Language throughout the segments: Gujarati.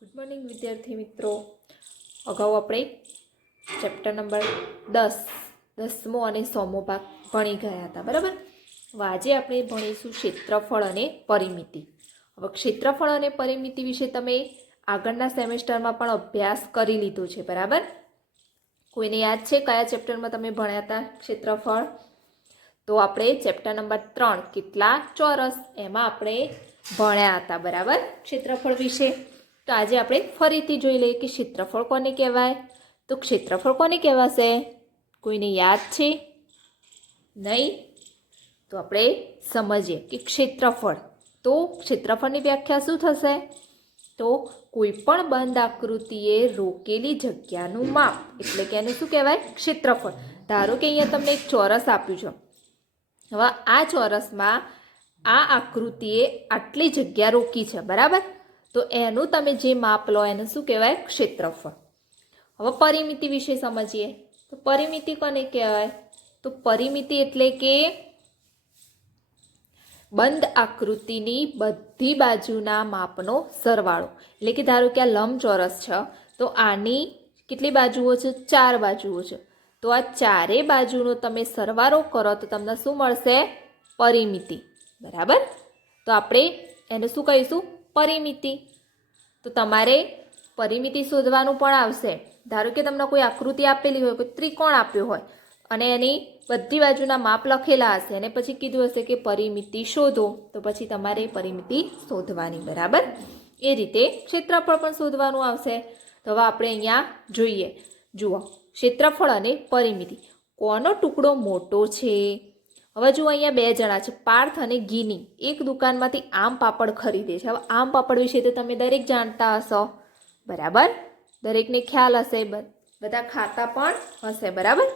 ગુડ મોર્નિંગ વિદ્યાર્થી મિત્રો. અગાઉ આપણે ચેપ્ટર નંબર 10મો અને 100મો ભાગ ભણી ગયા હતા, બરાબર. હવે આજે આપણે ભણીશું ક્ષેત્રફળ અને પરિમિતિ. હવે ક્ષેત્રફળ અને પરિમિતિ વિશે તમે આગળના સેમેસ્ટરમાં પણ અભ્યાસ કરી લીધો છે, બરાબર. કોઈને યાદ છે કયા ચેપ્ટરમાં તમે ભણ્યા હતા ક્ષેત્રફળ? તો આપણે ચેપ્ટર નંબર 3 કેટલા ચોરસ એમાં આપણે ભણ્યા હતા, બરાબર, ક્ષેત્રફળ વિશે. તો આજે આપણે ફરીથી જોઈ લઈએ કે ક્ષેત્રફળ કોને કહેવાય. તો ક્ષેત્રફળ કોને કહેવાશે? કોઈને યાદ છે? નહીં? તો આપણે સમજીએ કે ક્ષેત્રફળની વ્યાખ્યા શું થશે? તો કોઈ પણ બંધ આકૃતિએ રોકેલી જગ્યાનું માપ, એટલે કે એને શું કહેવાય? ક્ષેત્રફળ. ધારો કે અહીંયા તમને એક ચોરસ આપ્યું છે. હવે આ ચોરસમાં આ આકૃતિએ આટલી જગ્યા રોકી છે, બરાબર. તો એનું તમે જે માપ લો એને શું કહેવાય? ક્ષેત્રફળ. હવે પરિમિતિ વિશે સમજીએ. તો પરિમિતિ કોને કહેવાય? તો પરિમિતિ એટલે કે બંધ આકૃતિની બધી બાજુના માપનો સરવાળો. એટલે કે ધારો કે આ લંબચોરસ છે, તો આની કેટલી બાજુઓ છે? 4 બાજુઓ છે. તો આ ચારે બાજુનો તમે સરવાળો કરો તો તમને શું મળશે? પરિમિતિ, બરાબર. તો આપણે એને શું કહીશું? પરિમિતિ. તો તમારે પરિમિતિ શોધવાનું પણ આવશે. ધારો કે તમને કોઈ આકૃતિ આપેલી હોય, કોઈ ત્રિકોણ આપ્યો હોય અને એની બધી બાજુના માપ લખેલા હશે અને પછી કીધું હશે કે પરિમિતિ શોધો, તો પછી તમારે પરિમિતિ શોધવાની, બરાબર. એ રીતે ક્ષેત્રફળ પણ શોધવાનું આવશે. તો હવે આપણે અહીંયા જોઈએ. જુઓ, ક્ષેત્રફળ અને પરિમિતિ. કોનો ટુકડો મોટો છે? હવે જુઓ, અહીંયા 2 જણા છે, પાર્થ અને ગિની. એક દુકાનમાંથી આમ પાપડ ખરીદે છે. હવે આમ પાપડ વિશે તો તમે દરેક જાણતા હશો, બરાબર. દરેકને ખ્યાલ હશે, બધા ખાતા પણ હશે, બરાબર.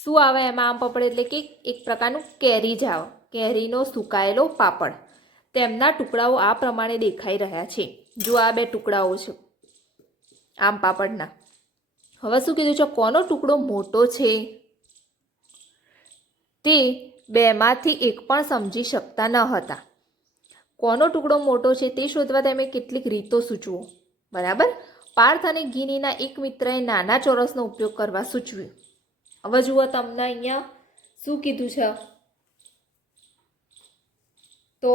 શું આવે એમાં? આમ પાપડ એટલે કે એક પ્રકારનું કેરી જ આવે, કેરીનો સુકાયેલો પાપડ. તેમના ટુકડાઓ આ પ્રમાણે દેખાઈ રહ્યા છે. જો આ 2 ટુકડાઓ છે આમ પાપડના. હવે શું કીધું છે? કોનો ટુકડો મોટો છે? તે 2માંથી એક પણ સમજી શકતા ન હતા. કોનો ટુકડો મોટો છે તે શોધવા તમે કેટલીક રીતો સૂચવો, બરાબર. પાર્થ અને ગિનીના એક મિત્રએ નાના ચોરસનો ઉપયોગ કરવા સૂચવ્યું. હવે જુઓ, તમને અહીંયા શું કીધું છે? તો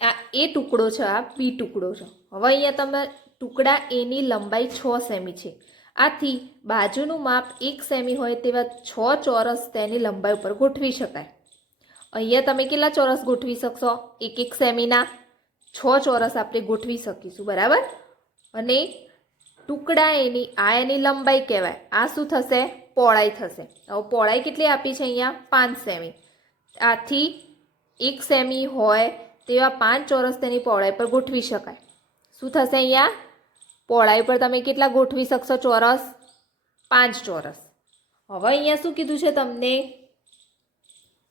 આ એ ટુકડો છે, આ બી ટુકડો છે. હવે અહીંયા તમે ટુકડા એની લંબાઈ 6 સેમી છે. આથી બાજુનું માપ 1 સેમી હોય તેવા 6 ચોરસ તેની લંબાઈ ઉપર ગોઠવી શકાય. અહીંયા તમે કેટલા ચોરસ ગોઠવી શકશો? 1 સેમીના 6 ચોરસ આપણે ગોઠવી શકીશું, બરાબર. અને ટુકડા એની લંબાઈ કહેવાય. આ શું થશે? પહોળાઈ થશે. હવે પહોળાઈ કેટલી આપી છે અહીંયા? 5 સેમી. આથી 1 સેમી હોય તેવા 5 ચોરસ તેની પહોળાઈ પર ગોઠવી શકાય. શું થશે અહીંયા? પહોળાઈ પર તમે કેટલા ગોઠવી શકશો ચોરસ? 5 ચોરસ. હવે અહીંયા શું કીધું છે તમને?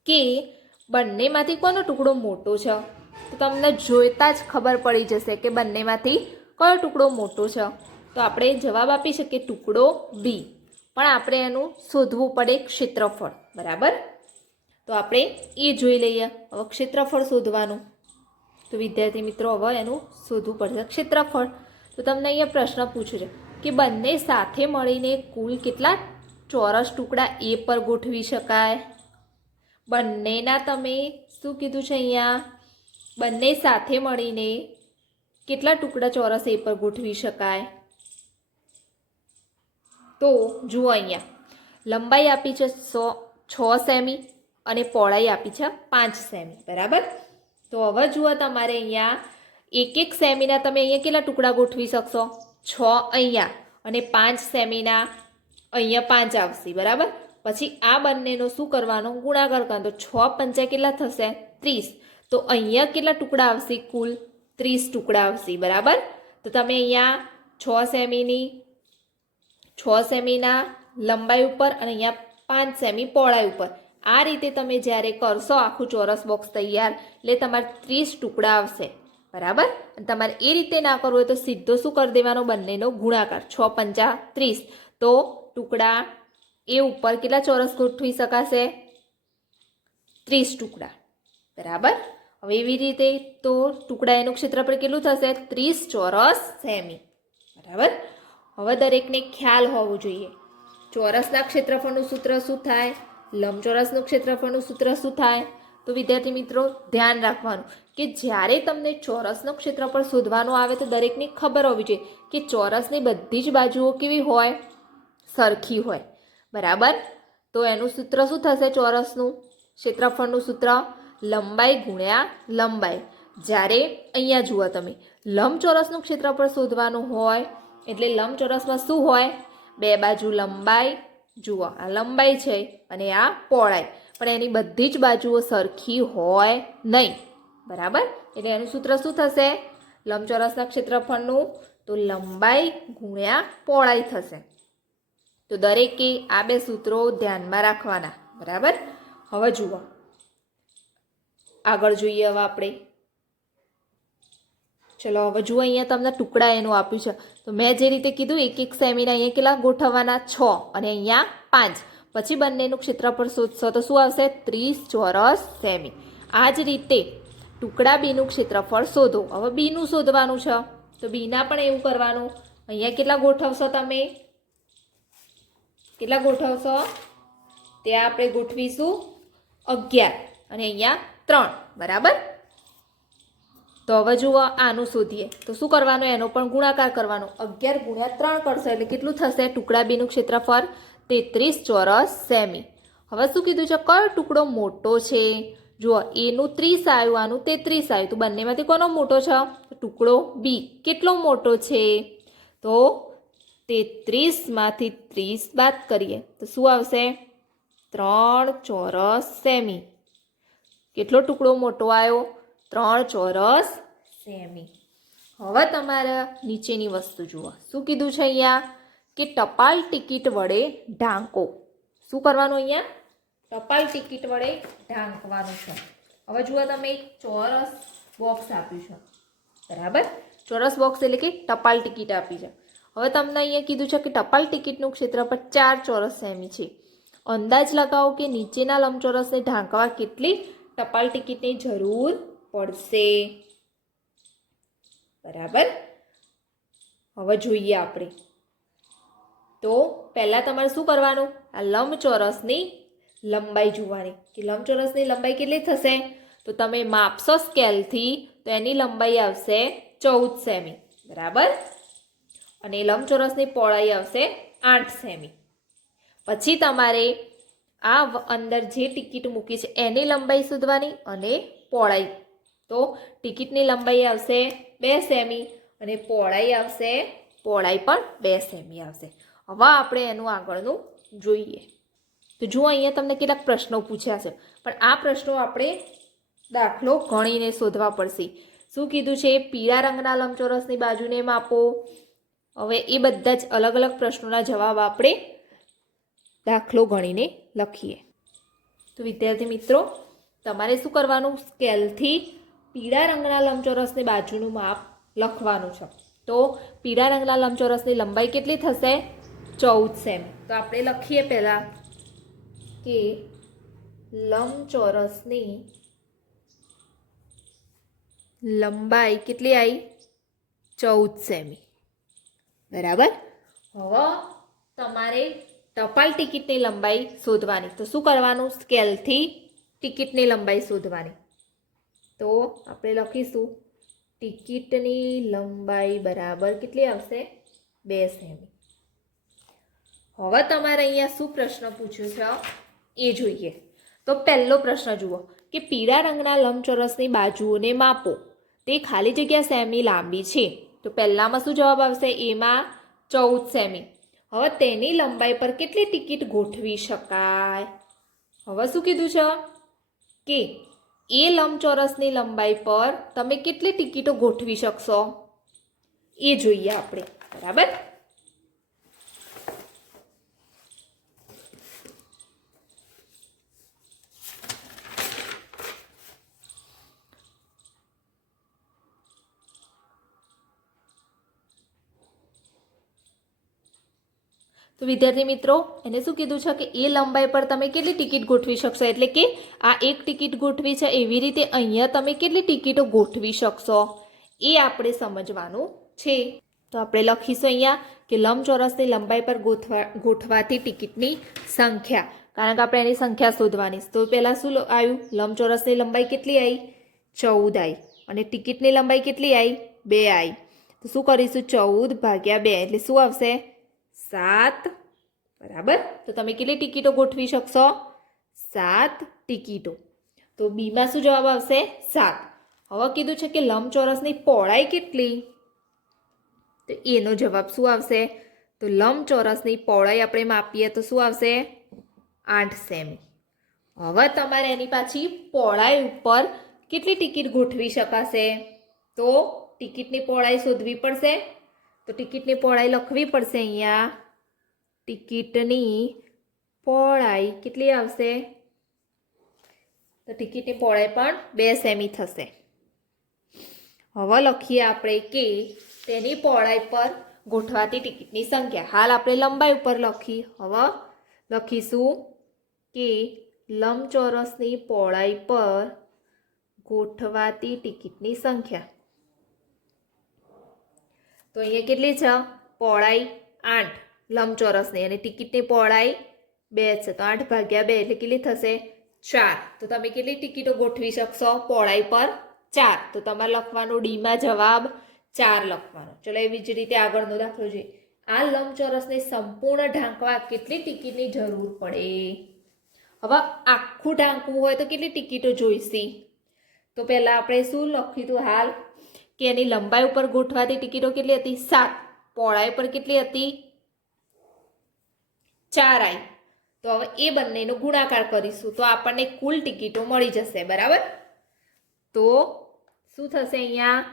કે બંનેમાંથી કોનો ટુકડો મોટો છે? તો તમને જોઈતા જ ખબર પડી જશે કે બંનેમાંથી કયો ટુકડો મોટો છે. તો આપણે જવાબ આપી શકીએ ટુકડો બી. પણ આપણે એનું શોધવું પડે ક્ષેત્રફળ, બરાબર. તો આપણે એ જોઈ લઈએ. હવે ક્ષેત્રફળ શોધવાનું. તો વિદ્યાર્થી મિત્રો, હવે એનું શોધવું પડશે ક્ષેત્રફળ. તો તમને અહીંયા પ્રશ્ન પૂછ્યો છે કે બંને સાથે મળીને કુલ કેટલા ચોરસ ટુકડા એ પર ગોઠવી શકાય? બંનેના તમે શું કીધું છે અહીંયા? બંને સાથે મળીને કેટલા ટુકડા ચોરસ એ પર ગોઠવી શકાય? તો જુઓ, અહીંયા લંબાઈ આપી છે 6 સેમી અને પહોળાઈ આપી છે 5 સેમી, બરાબર. તો હવે જુઓ, તમારે અહીંયા 1 સેમીના તમે અહીંયા કેટલા ટુકડા ગોઠવી શકશો? 6 અહીંયા અને 5 સેમીના અહીંયા 5 આવશે, બરાબર. પછી આ બંનેનો શું કરવાનો? ગુણાકાર કરવાનો. તો 6 પંચા કેટલા થશે? 30. તો અહીંયા કેટલા ટુકડા આવશે? કુલ 30 ટુકડા આવશે, બરાબર. તો તમે અહીંયા 6 સેમીના લંબાઈ ઉપર અને અહીંયા 5 સેમી પહોળાઈ ઉપર આ રીતે તમે જ્યારે કરશો આખું ચોરસ બોક્સ તૈયાર, એટલે તમારે 30 ટુકડા આવશે, બરાબર. અને તમારે એ રીતે ના કરવું હોય તો સીધો શું કરી દેવાનો? બંનેનો ગુણાકાર. 6 પંચા 30. તો ટુકડા એ ઉપર કેટલા ચોરસ ગોઠવી શકાશે? 30 ટુકડા, બરાબર. હવે એવી રીતે તો ટુકડા એનું ક્ષેત્રફળ કેટલું થશે? 30 ચોરસ સેમી. બરાબર. હવે દરેકને ખ્યાલ હોવો જોઈએ. ચોરસના ક્ષેત્રફળનું સૂત્ર શું થાય? લંબચોરસનું ક્ષેત્રફળનું સૂત્ર શું થાય? તો વિદ્યાર્થી મિત્રો ધ્યાન રાખવાનું કે જ્યારે તમને ચોરસનું ક્ષેત્રફળ શોધવાનું આવે તો દરેકને ખબર હોવી જોઈએ કે ચોરસની બધી જ બાજુઓ કેવી હોય? સરખી હોય. બરાબર. તો એનું સૂત્ર શું થશે? ચોરસનું ક્ષેત્રફળનું સૂત્ર લંબાઈ ગુણ્યા લંબાઈ. જ્યારે અહીંયા જુઓ તમે, લંબચોરસનું ક્ષેત્રફળ શોધવાનું હોય એટલે લંબચોરસમાં શું હોય? બે બાજુ લંબાઈ, જુઓ આ લંબાઈ છે અને આ પહોળાઈ, પણ એની બધી જ બાજુઓ સરખી હોય નહીં. બરાબર. એટલે એનું સૂત્ર શું થશે? લંબચોરસના ક્ષેત્રફળનું તો લંબાઈ ગુણ્યા પહોળાઈ થશે. તો દરેકે આ બે સૂત્રો ધ્યાનમાં રાખવાના. બરાબર. હવે જુઓ, આગળ જોઈએ. હવે આપણે ચલો હવે જુઓ, અહીંયા તમને ટુકડા એનું આપ્યું છે. તો મેં જે રીતે કીધું 1 સેમીના અહીંયા કેટલા ગોઠવવાના? 6 અને અહીંયા 5. પછી બંનેનું ક્ષેત્રફળ શોધશો તો શું આવશે? 30 ચોરસ સેમી. આ જ રીતે ટુકડા બીનું ક્ષેત્રફળ શોધો. હવે બીનું શોધવાનું છે તો બીના પણ એવું કરવાનું. અહીંયા કેટલા ગોઠવશો તમે? કેટલા ગોઠવશો? ત્યાં આપણે ગોઠવીશું 11 અને અહીંયા 3. બરાબર. તો હવે જુઓ, આનું શોધીએ તો શું કરવાનું? એનો પણ ગુણાકાર કરવાનો. 11 ગુણ્યા 3 કરશો એટલે કેટલું થશે? ટુકડા બીનું ક્ષેત્રફળ 33 ચોરસ સેમી. હવે શું કીધું છે? કયો ટુકડો મોટો છે? જુઓ, એનું 30 આવ્યું, આનું 33 આવ્યું. તો બંનેમાંથી કોનો મોટો છે? ટુકડો બી. કેટલો મોટો છે? તો 33માંથી 30 બાદ કરીએ તો શું આવશે? 3 ચોરસ સેમી. કેટલો ટુકડો મોટો આવ્યો? 3 ચોરસ સેમી. હવે તમારા નીચેની વસ્તુ જુઓ. શું કીધું છે અહીંયા? કે ટપાલ ટિકિટ વડે ઢાંકો. શું કરવાનું અહીંયા? ટપાલ ટિકિટ વડે ઢાંકવાનું છે. હવે જુઓ, તમે એક ચોરસ બોક્સ આપ્યું છે. બરાબર. ચોરસ બોક્સ એટલે કે ટપાલ ટિકિટ આપી છે. હવે તમને અહીંયા કીધું છે કે ટપાલ ટિકિટનું ક્ષેત્રફળ 4 ચોરસ સેમી છે. અંદાજ લગાવો કે નીચેના લંબચોરસને ઢાંકવા કેટલી ટપાલ ટિકિટની જરૂર પડશે. બરાબર. હવે જોઈએ આપણે. તો પહેલાં તમારે શું કરવાનું? આ લંબચોરસની લંબાઈ જોવાની કે લંબચોરસની લંબાઈ કેટલી થશે? તો તમે માપશો સ્કેલથી તો એની લંબાઈ આવશે 14 સેમી. બરાબર. અને લંબચોરસની પહોળાઈ આવશે 8 સેમી. પછી તમારે આ અંદર જે ટિકિટ મૂકી છે એની લંબાઈ શોધવાની અને પહોળાઈ. તો ટિકિટની લંબાઈ આવશે 2 સેમી અને પહોળાઈ પણ 2 સેમી આવશે. હવે આપણે એનું આગળનું જોઈએ. તો જુઓ, અહીંયા તમને કેટલાક પ્રશ્નો પૂછ્યા છે, પણ આ પ્રશ્નો આપણે દાખલો ગણીને શોધવા પડશે. શું કીધું છે? પીળા રંગના લંબચોરસની બાજુને માપો. હવે એ બધા જ અલગ અલગ પ્રશ્નોના જવાબ આપણે દાખલો ગણીને લખીએ. તો વિદ્યાર્થી મિત્રો, તમારે શું કરવાનું? સ્કેલથી પીળા રંગના લંબચોરસની બાજુનું માપ લખવાનું છે. તો પીળા રંગના લંબચોરસની લંબાઈ કેટલી થશે? 14 સેમી. તો આપણે લખીએ પહેલાં કે લંબચોરસની લંબાઈ કેટલી આવી? 14 સેમી. બરાબર. હવે તમારે ટપાલ ટિકિટની લંબાઈ શોધવાની. તો શું કરવાનું? સ્કેલથી ટિકિટની લંબાઈ શોધવાની. તો આપણે લખીશું ટિકિટની લંબાઈ બરાબર કેટલી આવશે? 2 સેમી. હવે તમારે અહીંયા શું પ્રશ્ન પૂછ્યો છે એ જોઈએ. તો પહેલો પ્રશ્ન જુઓ કે પીળા રંગના લંબચોરસની બાજુઓને માપો. તે ખાલી જગ્યા સેમી લાંબી છે. તો પહેલામાં શું જવાબ આવશે? એમાં 14 સેમી. હવે તેની લંબાઈ પર કેટલી ટિકિટ ગોઠવી શકાય? હવે શું કીધું છે કે એ લંબચોરસની લંબાઈ પર તમે કેટલી ટિકિટો ગોઠવી શકશો એ જોઈએ આપણે. બરાબર. તો વિદ્યાર્થી મિત્રો એને શું કીધું છે કે એ લંબાઈ પર તમે કેટલી ટિકિટ ગોઠવી શકશો, એટલે કે આ એક ટિકિટ ગોઠવી છે એવી રીતે અહીંયા તમે કેટલી ટિકિટો ગોઠવી શકશો એ આપણે સમજવાનું છે. તો આપણે લખીશું અહીંયા કે લંબચોરસની લંબાઈ પર ગોઠવાતી ટિકિટની સંખ્યા, કારણ કે આપણે એની સંખ્યા શોધવાની. તો પહેલાં શું આવ્યું, લંબચોરસની લંબાઈ કેટલી આવી? 14 આવી. અને ટિકિટની લંબાઈ કેટલી આવી? 2 આવી. તો શું કરીશું? 14 ભાગ્યા 2 એટલે શું આવશે? 7. બરાબર. તો તમે કેટલી ટિકિટો ગોઠવી શકશો? 7 ટિકિટો. તો બીમાં શું જવાબ આવશે? 7. હવે કીધું છે કે લંબચોરસની પહોળાઈ કેટલી? તો એનો જવાબ શું આવશે? તો લંબચોરસની પહોળાઈ આપણે માપીએ તો શું આવશે? 8 સેમી. હવે તમારે એની પાછી પહોળાઈ ઉપર કેટલી ટિકિટ ગોઠવી શકાશે? તો ટિકિટની પહોળાઈ શોધવી પડશે. તો ટિકિટની પહોળાઈ લખવી પડશે અહીંયા. ટિકિટની પહોળાઈ કેટલી આવશે? તો ટિકિટની પહોળાઈ પણ 2 સેમી થશે. હવે લખીએ આપણે કે તેની પહોળાઈ પર ગોઠવાતી ટિકિટની સંખ્યા. હાલ આપણે લંબાઈ ઉપર લખી. હવે લખીશું કે લંબચોરસની પહોળાઈ પર ગોઠવાતી ટિકિટની સંખ્યા. તો અહીંયા કેટલી છે? પહોળાઈ 8 લંબચોરસની અને ટિકિટની પહોળાઈ 2 છે. તો 8 ભાગ્યા 2 એટલે કેટલી થશે? 4. તો તમે કેટલી ટિકિટો ગોઠવી શકશો પહોળાઈ પર? 4. તો તમારે લખવાનું ડીમાં જવાબ 4 લખવાનો. ચલો એવી જ રીતે આગળનો દાખલો જોઈએ. આ લંબચોરસને સંપૂર્ણ ઢાંકવા કેટલી ટિકિટની જરૂર પડે? હવે આખું ઢાંકવું હોય તો કેટલી ટિકિટો જોઈશે? તો પહેલાં આપણે શું લખ્યું હતું હાલ કે એની લંબાઈ ઉપર ગોઠવાતી ટિકિટો કેટલી હતી? 7. પહોળાઈ પર કેટલી હતી? 4 આવી. તો હવે એ બંનેનો ગુણાકાર કરીશું તો આપણને કુલ ટિકિટો મળી જશે. બરાબર. તો શું થશે અહીંયા?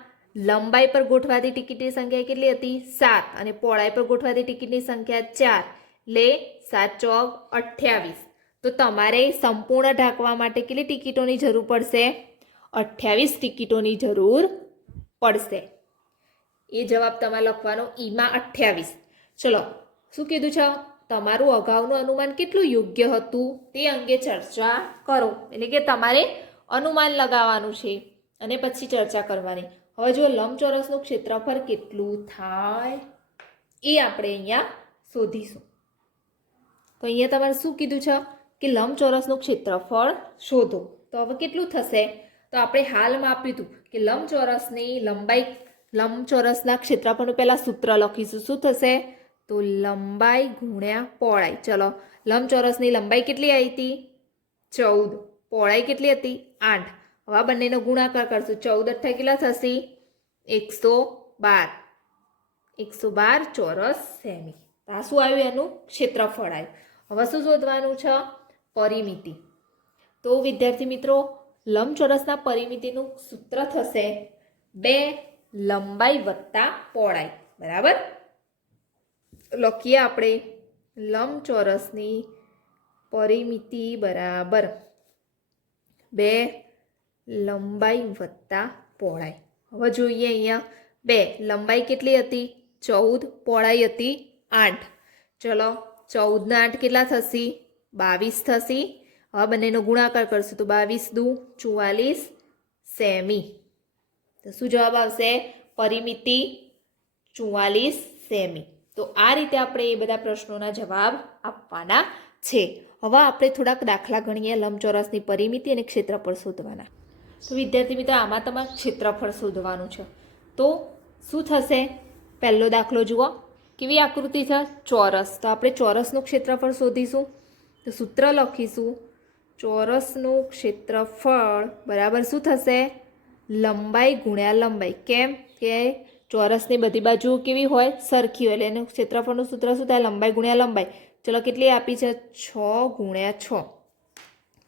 લંબાઈ પર ગોઠવાતી ટિકિટની સંખ્યા કેટલી હતી? 7. અને પહોળાઈ પર ગોઠવાતી ટિકિટની સંખ્યા 4 એટલે 7 ચોક 28. તો તમારે સંપૂર્ણ ઢાંકવા માટે કેટલી ટિકિટોની જરૂર પડશે? 28 ટિકિટોની જરૂર પડશે. એ જવાબ તમારે લખવાનો ઈમાં 28. ચલો શું કીધું છે? તમારું અગાઉનું અનુમાન કેટલું યોગ્ય હતું તે અંગે ચર્ચા કરો. એટલે કે તમારે અનુમાન લગાવવાનું છે અને પછી ચર્ચા કરવાની. હવે જો લંબચોરસનું ક્ષેત્રફળ કેટલું થાય એ આપણે અહીંયા શોધીશું. તો અહીંયા તમારે શું કીધું છે કે લંબચોરસનું ક્ષેત્રફળ શોધો. તો હવે કેટલું થશે? તો આપણે હાલ માપ્યું હતું કે લંબચોરસની લંબાઈ, લંબચોરસના ક્ષેત્રફળનું પહેલાં સૂત્ર લખીશું. શું થશે? તો લંબાઈ ગુણ્યા પહોળાઈ. ચલો લંબચોરસની લંબાઈ કેટલી આવી હતી? 14. પહોળાઈ કેટલી હતી? 8. હવે આ બંનેનો ગુણાકાર કરશું. 14 કેટલા થશે? 112. 112 ચોરસ સેમી. આ શું આવ્યું? એનું ક્ષેત્રફળ આવ્યું. હવે શું શોધવાનું છે? પરિમિતિ. તો વિદ્યાર્થી મિત્રો લંબચોરસના પરિમિતિનું સૂત્ર થશે 2 લંબાઈ વત્તા પહોળાઈ. બરાબર. લખીએ આપણે લંબચોરસની પરિમિતિ બરાબર 2 લંબાઈ વત્તા પહોળાઈ. હવે જોઈએ અહીંયા 2 લંબાઈ કેટલી હતી? 14. પહોળાઈ હતી 8. ચલો 14 ને 8 કેટલા થશે? 22 થશે. હવે બંનેનો ગુણાકાર કરશું તો 22 દુ 44 સેમી. તો શું જવાબ આવશે? પરિમિતિ 44 સેમી. તો આ રીતે આપણે એ બધા પ્રશ્નોના જવાબ આપવાના છે. હવે આપણે થોડાક દાખલા ગણીએ લંબચોરસની પરિમિતિ અને ક્ષેત્રફળ શોધવાના. તો વિદ્યાર્થી મિત્રો આમાં તમારે ક્ષેત્રફળ શોધવાનું છે. તો શું થશે? પહેલો દાખલો જુઓ. કેવી આકૃતિ છે? ચોરસ. તો આપણે ચોરસનું ક્ષેત્રફળ શોધીશું. તો સૂત્ર લખીશું. ચોરસનું ક્ષેત્રફળ બરાબર શું થશે? લંબાઈ ગુણ્યા લંબાઈ. કેમ કે ચોરસની બધી બાજુ કેવી હોય? સરખી હોય. એટલે એનું ક્ષેત્રફળનું સૂત્ર શું થાય? લંબાઈ ગુણ્યા લંબાઈ. ચલો કેટલી આપી છે? 6 ગુણ્યા 6.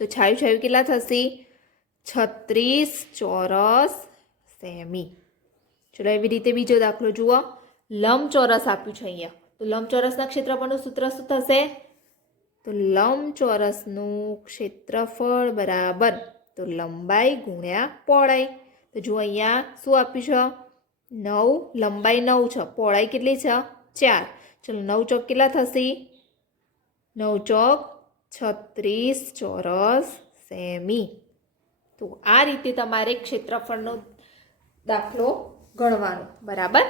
તો છાયું છાયું કેટલા થશે? 36 ચોરસ સેમી. ચલો એવી રીતે બીજો દાખલો જુઓ. લંબચોરસ આપ્યું છે અહીંયા. તો લંબચોરસના ક્ષેત્રફળનું સૂત્ર શું થશે? તો લંબચોરસનું ક્ષેત્રફળ બરાબર તો લંબાઈ ગુણ્યા પહોળાઈ. તો જુઓ અહીંયા શું આપ્યું છે? 9. લંબાઈ 9 છે. પહોળાઈ કેટલી છે? 4. ચલો 9 ચોક કેટલા થશે? 9 ચોક 36 ચોરસ સેમી. તો આ રીતે તમારે ક્ષેત્રફળનો દાખલો ગણવાનો. બરાબર.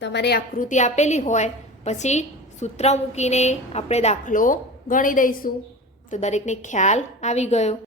તમારે આકૃતિ આપેલી હોય પછી સૂત્ર મૂકીને આપણે દાખલો ગણી દઈશું. તો દરેકને ખ્યાલ આવી ગયો.